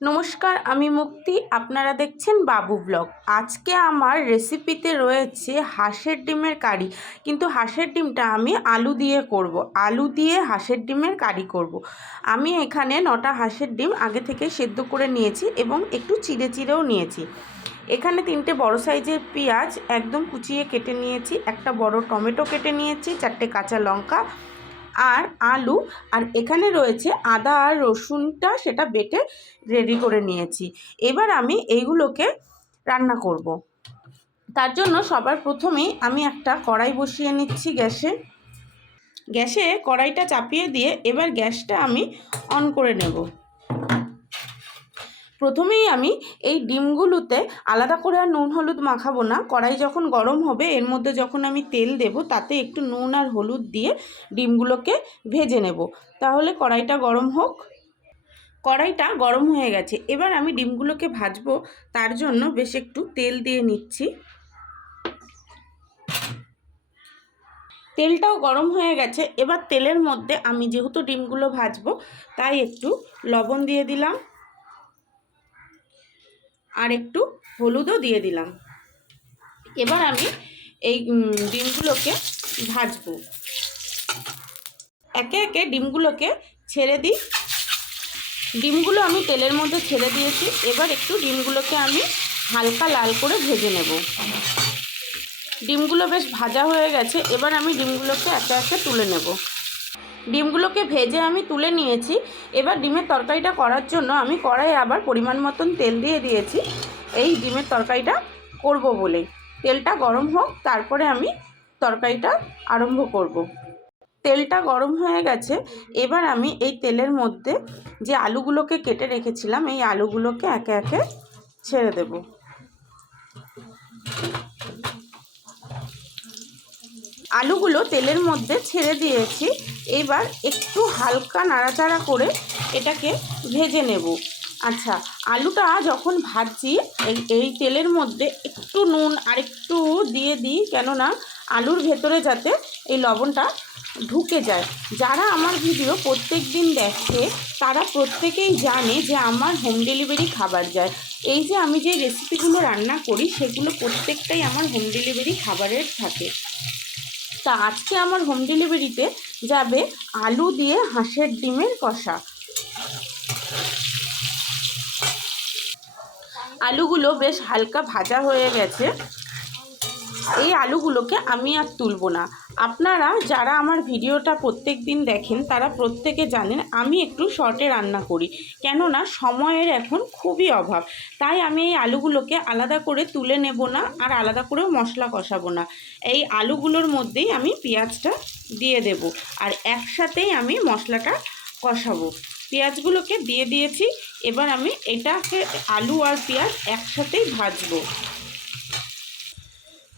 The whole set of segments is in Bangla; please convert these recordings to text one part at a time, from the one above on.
নমস্কার, আমি মুক্তি। আপনারা দেখছেন বাবু ব্লগ। আজকে আমার রেসিপিতে রয়েছে হাঁসের ডিমের কারি, কিন্তু হাঁসের ডিমটা আমি আলু দিয়ে করব। আলু দিয়ে হাঁসের ডিমের কারি করব। আমি এখানে 9টা হাঁসের ডিম আগে থেকে সেদ্ধ করে নিয়েছি এবং একটু চিড়ে চিড়েও নিয়েছি। এখানে 3টে বড় সাইজের পেঁয়াজ একদম কুচিয়ে কেটে নিয়েছি, একটা বড় টমেটো কেটে নিয়েছি, 4টে কাঁচা লঙ্কা আর আলু, আর এখানে রয়েছে আদা আর রসুনটা সেটা বেটে রেডি করে নিয়েছি। এবার আমি এইগুলোকে রান্না করব। তার জন্য সবার প্রথমেই আমি একটা কড়াই বসিয়ে নিচ্ছি গ্যাসে কড়াইটা চাপিয়ে দিয়ে এবার গ্যাসটা আমি অন করে নেব। প্রথমেই আমি এই ডিমগুলোতে আলাদা করে আর নুন হলুদ মাখাবো না। কড়াই যখন গরম হবে এর মধ্যে যখন আমি তেল দেব তাতে একটু নুন আর হলুদ দিয়ে ডিমগুলোকে ভেজে নেব। তাহলে কড়াইটা গরম হোক। কড়াইটা গরম হয়ে গেছে, এবার আমি ডিমগুলোকে ভাজবো। তার জন্য বেশ একটু তেল দিয়ে নিচ্ছি। তেলটাও গরম হয়ে গেছে, এবার তেলের মধ্যে আমি যেহেতু ডিমগুলো ভাজবো তাই একটু লবণ দিয়ে দিলাম আর একটু হলুদও দিয়ে দিলাম। এবার আমি এই ডিমগুলোকে ভাজবো। একে একে ডিমগুলোকে ছেড়ে দিই। ডিমগুলো আমি তেলের মধ্যে ছেড়ে দিয়েছি। এবার একটু ডিমগুলোকে আমি হালকা লাল করে ভেজে নেব। ডিমগুলো বেশ ভাজা হয়ে গেছে, এবার আমি ডিমগুলোকে একে একে তুলে নেব। ডিমগুলোকে ভেজে আমি তুলে নিয়েছি। এবার ডিমের তরকারিটা করার জন্য আমি কড়াইয়ে আবার পরিমাণ মতন তেল দিয়ে দিয়েছি, এই ডিমের তরকারিটা করব বলে। তেলটা গরম হোক, তারপরে আমি তরকারিটা আরম্ভ করব। তেলটা গরম হয়ে গেছে, এবার আমি এই তেলের মধ্যে যে আলুগুলোকে কেটে রেখেছিলাম এই আলুগুলোকে একে একে ছেড়ে দেব। আলুগুলো তেলের মধ্যে ছেড়ে দিয়েছি। এবার একটু হালকা নাড়াচাড়া করে এটাকে ভেজে নেব। আচ্ছা, আলুটা যখন ভাজছি এই তেলের মধ্যে একটু নুন আর একটু দিয়ে দিই, কেননা আলুর ভেতরে যাতে এই লবণটা ঢুকে যায়। যারা আমার ভিডিও প্রত্যেক দিন দেখে তারা প্রত্যেকেই জানে যে আমার হোম ডেলিভারি খাবার যায়। এই যে আমি যে রেসিপিগুলো রান্না করি সেগুলো প্রত্যেকটাই আমার হোম ডেলিভারি খাবারের থাকে। তা আজকে আমার হোম ডেলিভারিতে যাবে আলু দিয়ে হাঁসের ডিমের কষা। আলুগুলো বেশ হালকা ভাজা হয়ে গেছে। এই আলুগুলোকে আমি আর তুলবো না। আপনারা যারা আমার ভিডিওটা প্রত্যেক দিন দেখেন তারা প্রত্যেকে জানেন আমি একটু শর্টে রান্না করি, কেননা সময়ের এখন খুবই অভাব। তাই আমি এই আলুগুলোকে আলাদা করে তুলে নেব না আর আলাদা করেও মশলা কষাবো না। এই আলুগুলোর মধ্যেই আমি পেঁয়াজটা দিয়ে দেব আর একসাথেই আমি মশলাটা কষাবো। পেঁয়াজগুলোকে দিয়ে দিয়েছি। এবার আমি এটাকে আলু আর পেঁয়াজ একসাথেই ভাজবো।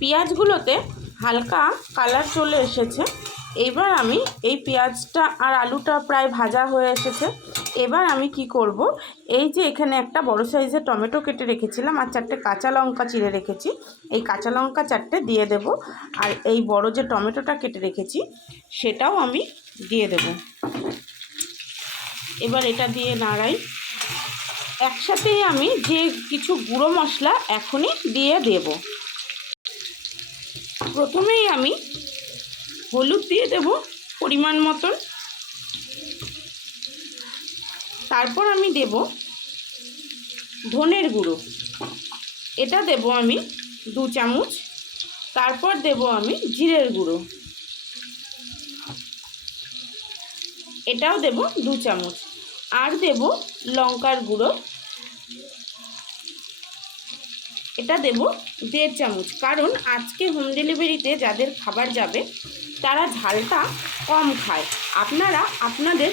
পেঁয়াজগুলোতে হালকা কালার চলে এসেছে। এবার আমি এই পেঁয়াজটা আর আলুটা প্রায় ভাজা হয়ে এসেছে। এবার আমি কি করব, এই যে এখানে একটা বড় সাইজের টমেটো কেটে রেখেছিলাম আর 4টে কাঁচা লঙ্কা চিড়ে রেখেছি, এই কাঁচা লঙ্কা 4টে দিয়ে দেব। আর এই বড় যে টমেটোটা কেটে রেখেছি সেটাও আমি দিয়ে দেব। এবার এটা দিয়ে নাড়াই। একসাথেই আমি যে কিছু গুঁড়ো মশলা এখনই দিয়ে দেব। প্রথমেই আমি হলুদ দিয়ে দেব পরিমাণ মতন, তারপর আমি দেব ধনের গুঁড়ো, এটা দেব আমি 2 চামচ। তারপর দেব আমি জিরের গুঁড়ো, এটাও দেব 2 চামচ। আর দেব লঙ্কার গুঁড়ো, এটা দেব 1.5 চামচ। কারণ আজকে হোম ডেলিভারিতে যাদের খাবার যাবে তারা ঝালটা কম খায়। আপনারা আপনাদের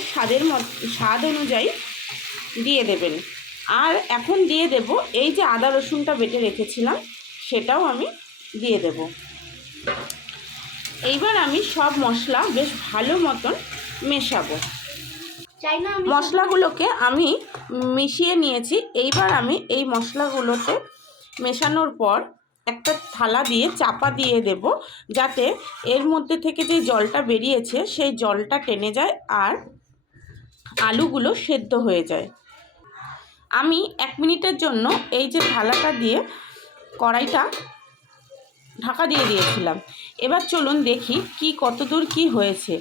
স্বাদ অনুযায়ী দিয়ে দেবেন। আর এখন দিয়ে দেব এই যে আদা রসুনটা বেটে রেখেছিলাম সেটাও আমি দিয়ে দেব। এইবার আমি সব মশলা বেশ ভালো মতন মেশাবো। মশলাগুলোকে আমি মিশিয়ে নিয়েছি। এইবার আমি এই মশলাগুলোতে মেশানোর পর একটা থালা দিয়ে চাপা দিয়ে দেব, যাতে এর মধ্যে থেকে যে জলটা বেরিয়েছে সেই জলটা টেনে যায় আর আলুগুলো সেদ্ধ হয়ে যায়। আমি 1 মিনিটের জন্য এই যে থালাটা দিয়ে কড়াইটা ঢাকা দিয়ে দিয়েছিলাম। এবার চলুন দেখি কতদূর কি হয়েছে।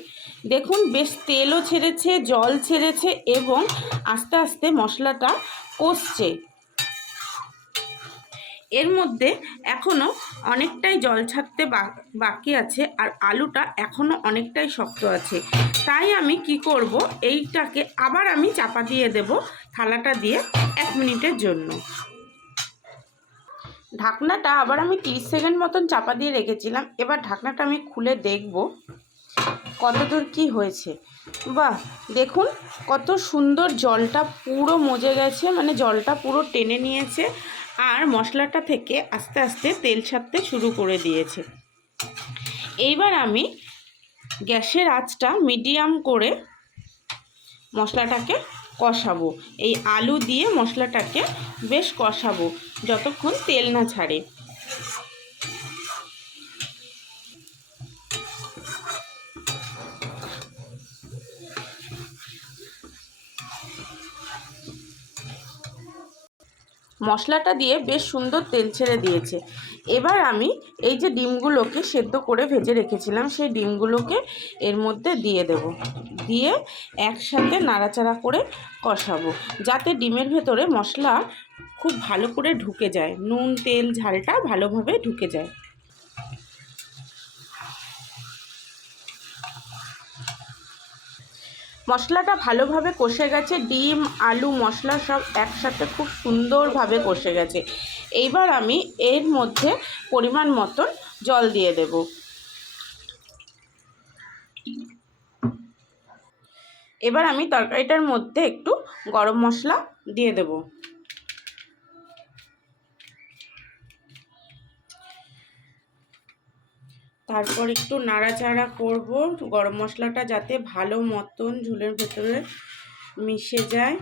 দেখুন বেশ তেলও ছেড়েছে, জল ছেড়েছে এবং আস্তে আস্তে মশলাটা কষছে। এর মধ্যে এখনও অনেকটাই জল ছাড়তে বাকি আছে, আর আলুটা এখনও অনেকটাই শক্ত আছে। তাই আমি কি করব, এইটাকে আবার আমি চাপা দিয়ে দেব থালাটা দিয়ে 1 মিনিটের জন্য। ঢাকনাটা আবার আমি 30 সেকেন্ড মতন চাপা দিয়ে রেখেছিলাম। এবার ঢাকনাটা আমি খুলে দেখব কতদূর কি হয়েছে। বাহ, দেখুন কত সুন্দর জলটা পুরো মজে গেছে, মানে জলটা পুরো টেনে নিয়েছে আর মশলাটা থেকে আস্তে আস্তে তেল ছাড়তে শুরু করে দিয়েছে। এইবার আমি গ্যাসের আঁচটা মিডিয়াম করে মশলাটাকে কষাবো। এই আলু দিয়ে মশলাটাকে বেশ কষাবো যতক্ষণ তেল না ছাড়ে। মশলাটা দিয়ে বেশ সুন্দর তেল ছেড়ে দিয়েছে। এবার আমি এই যে ডিমগুলোকে সেদ্ধ করে ভেজে রেখেছিলাম সেই ডিমগুলোকে এর মধ্যে দিয়ে দেব, দিয়ে একসাথে নাড়াচাড়া করে কষাবো যাতে ডিমের ভেতরে মশলা খুব ভালো করে ঢুকে যায়, নুন তেল ঝালটা ভালোভাবে ঢুকে যায়। মশলাটা ভালোভাবে কষে গেছে, ডিম আলু মশলা সব একসাথে খুব সুন্দরভাবে কষে গেছে। এইবার আমি এর মধ্যে পরিমাণ মতন জল দিয়ে দেব। এবার আমি তরকারিটার মধ্যে একটু গরম মশলা দিয়ে দেব। তারপর একটু নাড়াচাড়া করব গরম মশলাটা যাতে ভালো মতন ঝোলের ভেতরে মিশে যায়।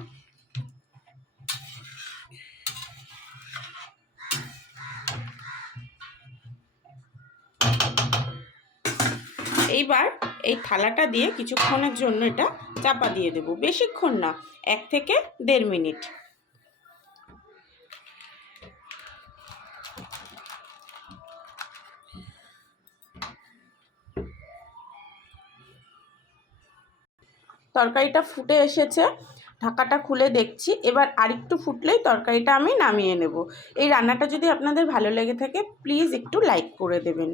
এইবার এই থালাটা দিয়ে কিছুক্ষণের জন্য এটা চাপা দিয়ে দেব, বেশিক্ষণ না, 1 থেকে 1.5 মিনিট। তরকারিটা ফুটে এসেছে, ঢাকাটা খুলে দেখছি। এবার আরেকটু ফুটলেই তরকারিটা আমি নামিয়ে নেব। এই রান্নাটা যদি আপনাদের ভালো লেগে থাকে প্লিজ একটু লাইক করে দেবেন।